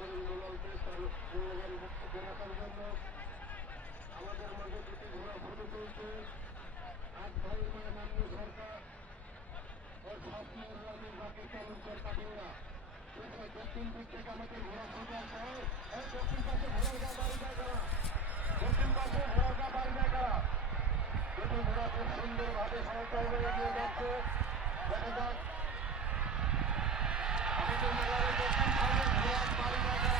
করেন দুলালকে তার মূল্যবান বক্তব্য রাখার জন্য। আমাদের মাঝে দুটি ঘোড়া ফুটে তুলছে। 8 ভাইয়ের মায়ের নান্নু সরকার ও স্বপ্নের রানী জাকির তালুকদার কাটিংরা। দক্ষিণ দিক থেকে আমাদের ঘোড়া ফুটে আসতে হয়। দক্ষিণ পাশে ঘোড়ার গা বাড়ি যায় কারা, দক্ষিণ পাশে ঘোড়ার গা বাড়ি যায় কারা। দুটি ঘোড়া খুব সুন্দরভাবে সমতল হয়ে এগিয়ে যাচ্ছে। দেখা যাক আমাদের মেলার দক্ষিণ পাশে ঘোড়ার বাড়ি যায় কারা।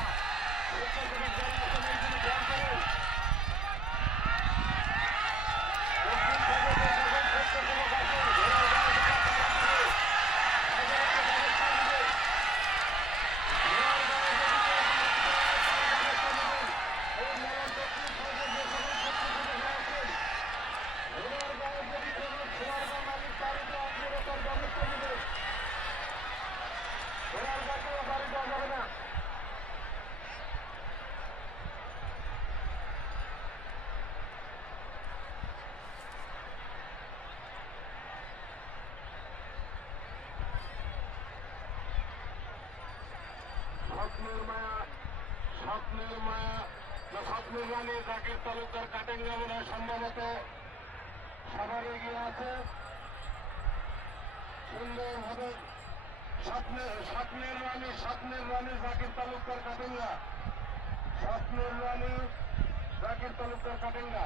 স্বপ্নের রানী জাকির তালুকদার কাটেঙ্গা মনে হয় সম্ভবত সবার এগিয়ে আছে সুন্দরভাবে। স্বপ্নের রানী জাকির তালুকদার কাটেঙ্গা, স্বপ্নের রানী জাকির তালুকদার কাটেঙ্গা।